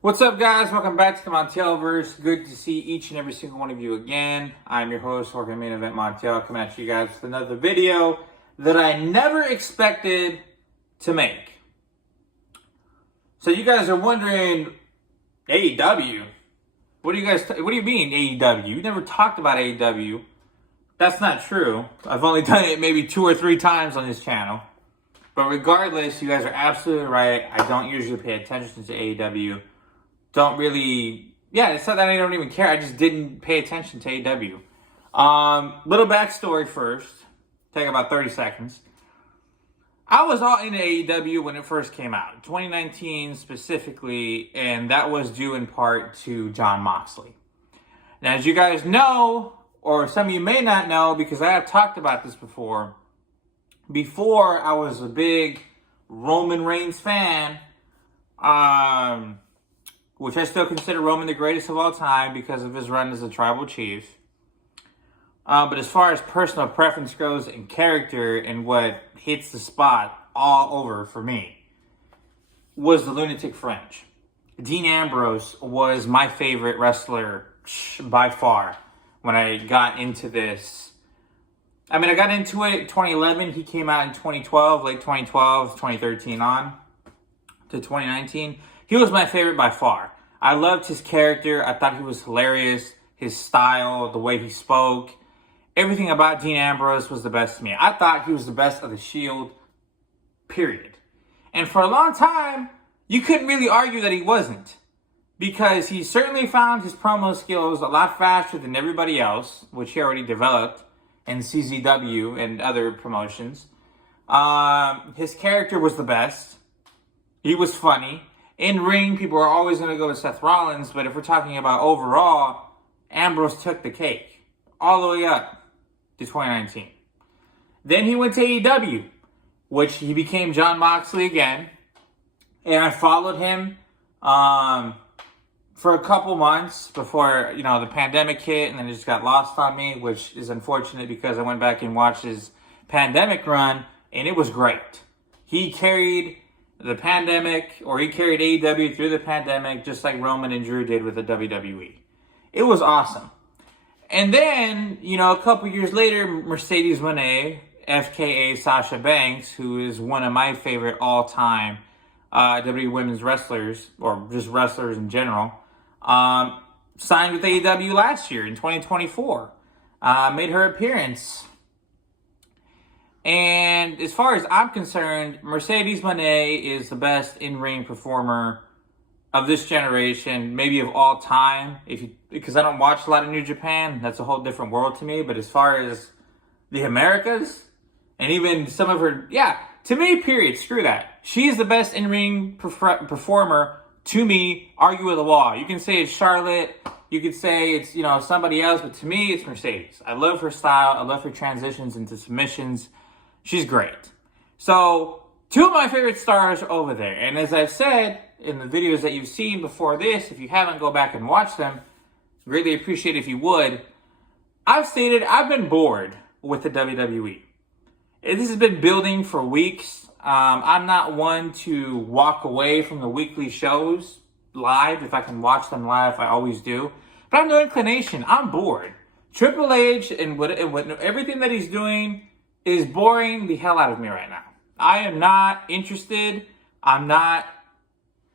What's up, guys? Welcome back to the Montielverse. Good to see each and every single one of you again. I'm your host, Jorge Main Event Montiel, coming at you guys with another video that I never expected to make. So you guys are wondering, AEW? What do you mean AEW? You never talked about AEW. That's not true. I've only done it maybe 2 or 3 times on this channel. But regardless, you guys are absolutely right. I don't usually pay attention to AEW. Don't really, it's not that I don't even care. I just didn't pay attention to AEW. Little backstory first. Take about 30 seconds. I was all into AEW when it first came out, 2019 specifically, and that was due in part to Jon Moxley. Now, as you guys know, or some of you may not know, because I have talked about this before I was a big Roman Reigns fan, which I still consider Roman the greatest of all time because of his run as a tribal chief. But as far as personal preference goes and character and what hits the spot all over for me was the Lunatic Fringe. Dean Ambrose was my favorite wrestler by far when I got into this. I mean, I got into it in 2011. He came out in 2012, late 2012, 2013 on to 2019. He was my favorite by far. I loved his character. I thought he was hilarious. His style, the way he spoke. Everything about Dean Ambrose was the best to me. I thought he was the best of the Shield, period. And for a long time, you couldn't really argue that he wasn't. Because he certainly found his promo skills a lot faster than everybody else, which he already developed in CZW and other promotions. His character was the best. He was funny. In ring, people are always going to go to Seth Rollins, but if we're talking about overall, Ambrose took the cake all the way up to 2019. Then he went to AEW, which he became Jon Moxley again, and I followed him for a couple months before, the pandemic hit, and then it just got lost on me, which is unfortunate because I went back and watched his pandemic run, and it was great. He carried the pandemic, or he carried AEW through the pandemic, just like Roman and Drew did with the WWE. It was awesome. And then, a couple years later, Mercedes Moné, FKA Sasha Banks, who is one of my favorite all-time WWE women's wrestlers, or just wrestlers in general, signed with AEW last year in 2024. Made her appearance. And as far as I'm concerned, Mercedes Moné is the best in-ring performer of this generation, maybe of all time. Because I don't watch a lot of New Japan, that's a whole different world to me. But as far as the Americas, and even some of her, to me, period, screw that. She's the best in-ring performer to me, argue with a wall. You can say it's Charlotte, you could say it's, somebody else, but to me, it's Mercedes. I love her style, I love her transitions into submissions. She's great. So, 2 of my favorite stars are over there. And as I've said in the videos that you've seen before this, if you haven't, go back and watch them. Greatly appreciate if you would. I've stated I've been bored with the WWE. This has been building for weeks. I'm not one to walk away from the weekly shows live. If I can watch them live, I always do. But I have no inclination. I'm bored. Triple H and everything that he's doing is boring the hell out of me right now. I am not interested. I'm not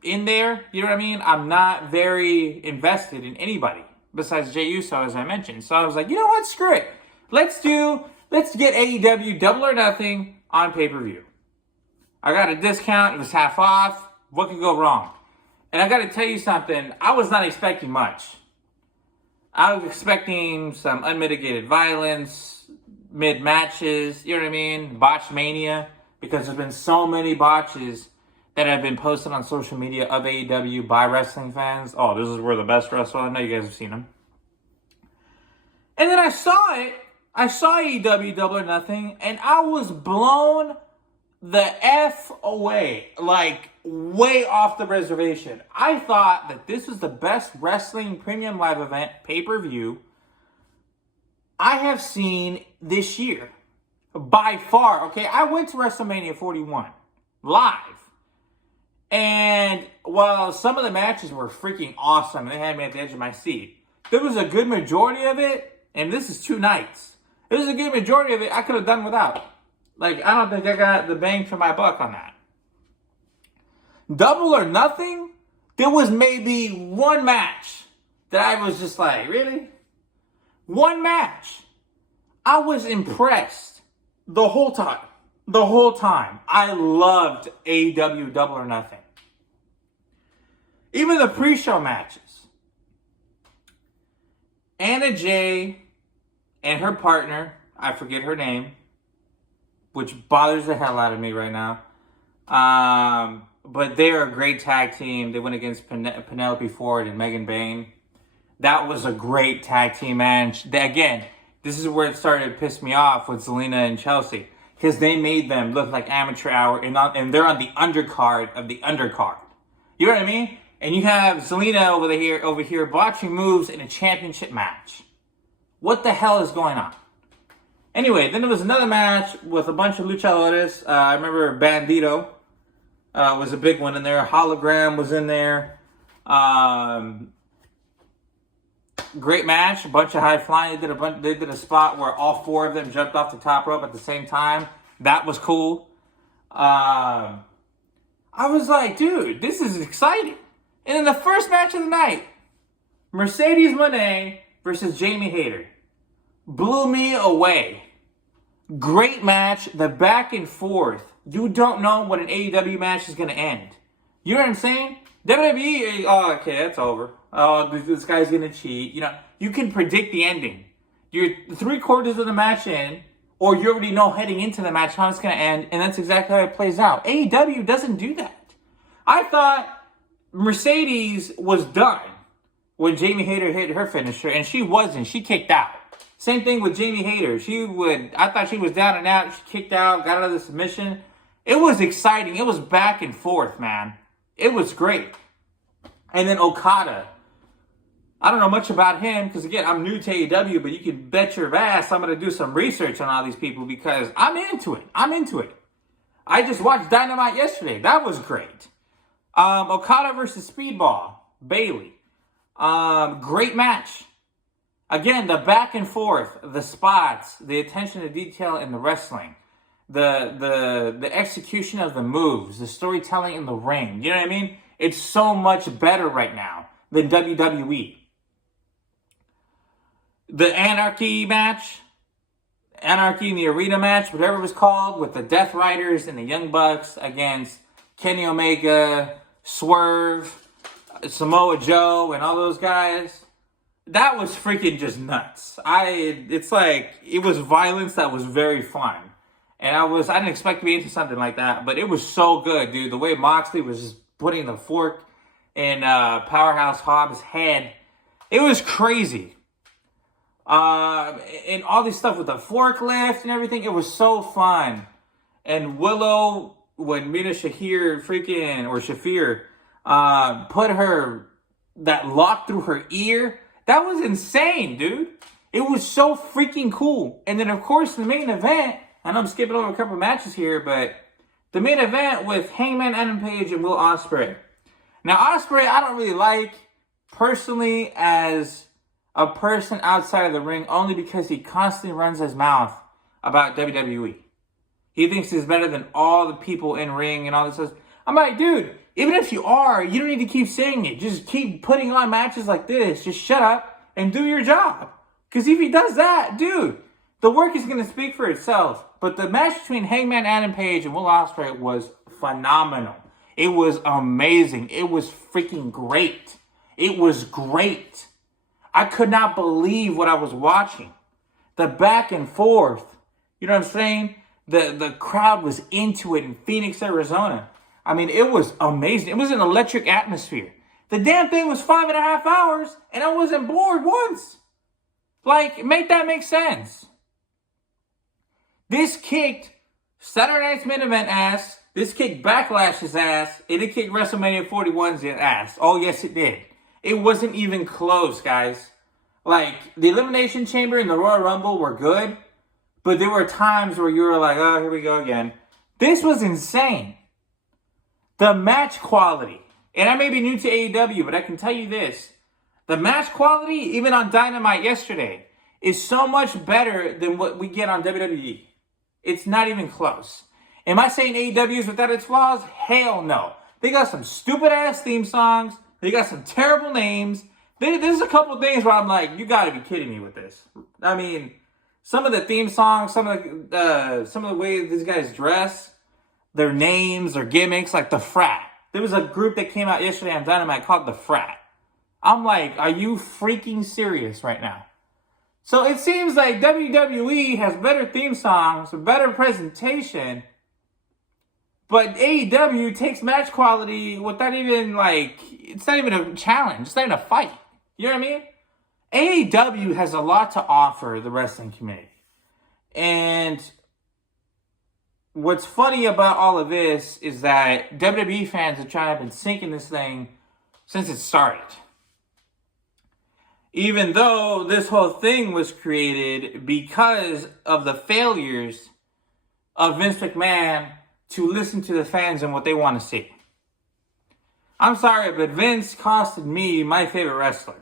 in there. You know what I mean? I'm not very invested in anybody besides Jey Uso, as I mentioned. So I was like, you know what? Screw it. Let's get AEW Double or Nothing on pay-per-view. I got a discount. It was half off. What could go wrong? And I got to tell you something. I was not expecting much. I was expecting some unmitigated violence, mid-matches, you know what I mean? Botch mania, because there's been so many botches that have been posted on social media of AEW by wrestling fans. Oh, this is where the best wrestler. I know you guys have seen them. And then I saw it. I saw AEW Double or Nothing, and I was blown the F away. Like, way off the reservation. I thought that this was the best wrestling premium live event, pay-per-view, I have seen this year. By far, okay? I went to WrestleMania 41 live. And while some of the matches were freaking awesome, they had me at the edge of my seat, there was a good majority of it, and this is 2 nights. There was a good majority of it I could have done without. Like, I don't think I got the bang for my buck on that. Double or Nothing, there was maybe one match that I was just like, really? One match. I was impressed the whole time. The whole time. I loved AEW Double or Nothing. Even the pre-show matches. Anna Jay and her partner, I forget her name, which bothers the hell out of me right now. But they're a great tag team. They went against Penelope Ford and Megan Bayne. That was a great tag team match. Again, this is where it started to piss me off with Zelina and Chelsea. Because they made them look like amateur hour, and they're on the undercard of the undercard. You know what I mean? And you have Zelina over here botching moves in a championship match. What the hell is going on? Anyway, then there was another match with a bunch of luchadores. I remember Bandito was a big one in there. Hologram was in there. Great match, a bunch of high flying. They did a spot where all 4 of them jumped off the top rope at the same time. That was cool. I was like, dude, this is exciting. And then the first match of the night, Mercedes Moné versus Jamie Hayter, blew me away. Great match, the back and forth. You don't know when an AEW match is going to end. You know what I'm saying? WWE, oh, okay, that's over. Oh, this guy's going to cheat. You know, you can predict the ending. You're 3/4 of the match in, or you already know heading into the match how it's going to end, and that's exactly how it plays out. AEW doesn't do that. I thought Mercedes was done when Jamie Hayter hit her finisher, and she wasn't. She kicked out. Same thing with Jamie Hayter. I thought she was down and out. She kicked out, got out of the submission. It was exciting. It was back and forth, man. It was great. And then Okada. I don't know much about him because, again, I'm new to AEW, but you can bet your ass I'm going to do some research on all these people because I'm into it. I just watched Dynamite yesterday. That was great. Okada versus Speedball. Bailey. Great match. Again, the back and forth, the spots, the attention to detail in the wrestling, the execution of the moves, the storytelling in the ring. You know what I mean? It's so much better right now than WWE. The Anarchy match, Anarchy in the Arena match, whatever it was called, with the Death Riders and the Young Bucks against Kenny Omega, Swerve, Samoa Joe, and all those guys. That was freaking just nuts. It was violence that was very fun. And I didn't expect to be into something like that, but it was so good, dude. The way Moxley was just putting the fork in Powerhouse Hobbs' head. It was crazy. And all this stuff with the forklift and everything, it was so fun. And Willow, when Mina Shafir put that lock through her ear, that was insane, dude. It was so freaking cool. And then, of course, the main event, I know I'm skipping over a couple matches here, but the main event with Hangman Adam Page and Will Ospreay. Now, Ospreay, I don't really like personally as a person outside of the ring, only because he constantly runs his mouth about WWE. He thinks he's better than all the people in ring and all this stuff. I'm like, dude, even if you are, you don't need to keep saying it. Just keep putting on matches like this. Just shut up and do your job. Because if he does that, dude, the work is going to speak for itself. But the match between Hangman Adam Page and Will Ospreay was phenomenal. It was amazing. It was freaking great. It was great. I could not believe what I was watching. The back and forth. You know what I'm saying? The crowd was into it in Phoenix, Arizona. I mean, it was amazing. It was an electric atmosphere. The damn thing was 5.5 hours, and I wasn't bored once. Like, make that make sense. This kicked Saturday Night's Main Event ass. This kicked Backlash's ass. It did kick WrestleMania 41's ass. Oh, yes, it did. It wasn't even close, guys. Like, the Elimination Chamber and the Royal Rumble were good, but there were times where you were like, oh, here we go again. This was insane. The match quality, and I may be new to AEW, but I can tell you this. The match quality, even on Dynamite yesterday, is so much better than what we get on WWE. It's not even close. Am I saying AEW is without its flaws? Hell no. They got some stupid-ass theme songs. They got some terrible names. There's a couple things where I'm like, you gotta be kidding me with this. I mean, some of the theme songs, some of the way these guys dress, their names, their gimmicks, like the Frat. There was a group that came out yesterday on Dynamite called the Frat. I'm like, are you freaking serious right now? So it seems like WWE has better theme songs, better presentation, but AEW takes match quality without even, like, it's not even a challenge. It's not even a fight. You know what I mean? AEW has a lot to offer the wrestling community. And what's funny about all of this is that WWE fans have tried to been sinking this thing since it started. Even though this whole thing was created because of the failures of Vince McMahon to listen to the fans and what they want to see. I'm sorry, but Vince costed me my favorite wrestler.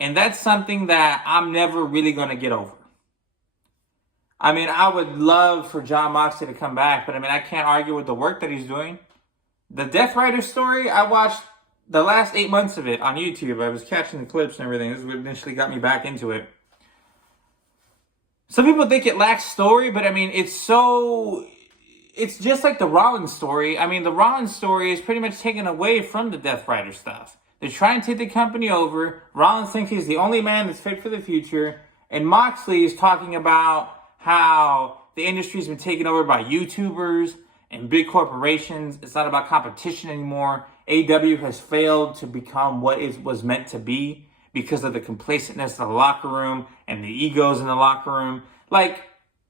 And that's something that I'm never really going to get over. I mean, I would love for Jon Moxley to come back, but I mean, I can't argue with the work that he's doing. The Death Rider story, I watched the last 8 months of it on YouTube. I was catching the clips and everything. This is what initially got me back into it. Some people think it lacks story, but I mean, it's just like the Rollins story. I mean, the Rollins story is pretty much taken away from the Death Rider stuff. They're trying to take the company over. Rollins thinks he's the only man that's fit for the future. And Moxley is talking about how the industry's been taken over by YouTubers and big corporations. It's not about competition anymore. AEW has failed to become what it was meant to be because of the complacentness of the locker room and the egos in the locker room. Like,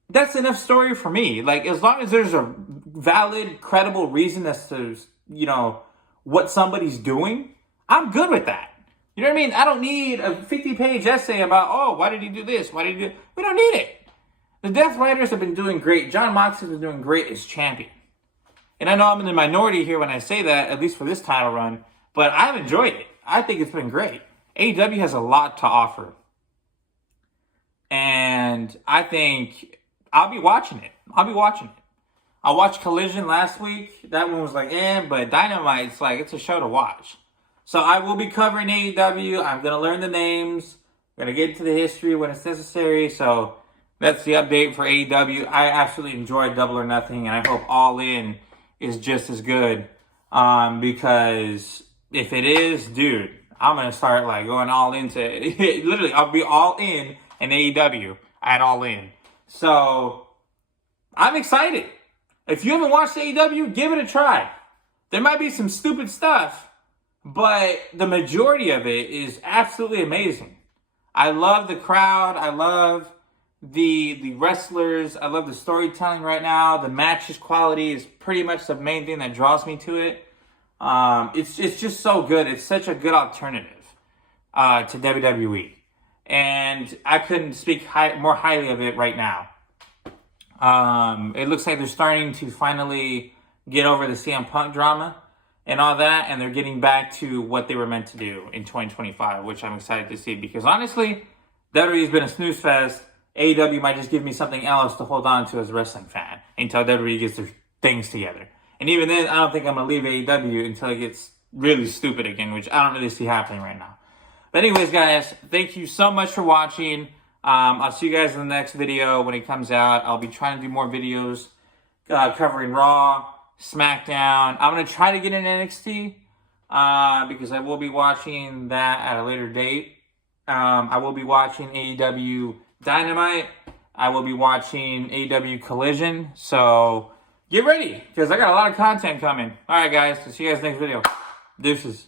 that's enough story for me. Like, as long as there's a valid, credible reason as to, you know, what somebody's doing, I'm good with that. You know what I mean? I don't need a 50-page essay about, oh, why did he do this? Why did he do... We don't need it. The Death Riders have been doing great. Jon Moxley has been doing great as champion. And I know I'm in the minority here when I say that, at least for this title run, but I've enjoyed it. I think it's been great. AEW has a lot to offer. And I think I'll be watching it. I watched Collision last week. That one was like, but Dynamite's like, it's a show to watch. So I will be covering AEW. I'm going to learn the names. I'm going to get into the history when it's necessary. So that's the update for AEW. I absolutely enjoyed Double or Nothing, and I hope All In is just as good. Because if it is, dude, I'm going to start like going all into it. Literally, I'll be all in AEW at All In. So I'm excited. If you haven't watched AEW, give it a try. There might be some stupid stuff, but the majority of it is absolutely amazing. I love the crowd. I love the wrestlers. I love the storytelling right now. The matches quality is pretty much the main thing that draws me to it. It's just so good. It's such a good alternative to WWE. And I couldn't speak more highly of it right now. It looks like they're starting to finally get over the CM Punk drama and all that, and they're getting back to what they were meant to do in 2025, which I'm excited to see, because honestly, WWE's been a snooze fest. AEW might just give me something else to hold on to as a wrestling fan until WWE gets their things together. And even then, I don't think I'm going to leave AEW until it gets really stupid again, which I don't really see happening right now. But anyways, guys, thank you so much for watching. I'll see you guys in the next video when it comes out. I'll be trying to do more videos covering Raw, SmackDown. I'm going to try to get in NXT because I will be watching that at a later date. I will be watching AEW Dynamite. I will be watching AEW Collision. So get ready, because I got a lot of content coming. All right, guys. I'll see you guys next video. Deuces.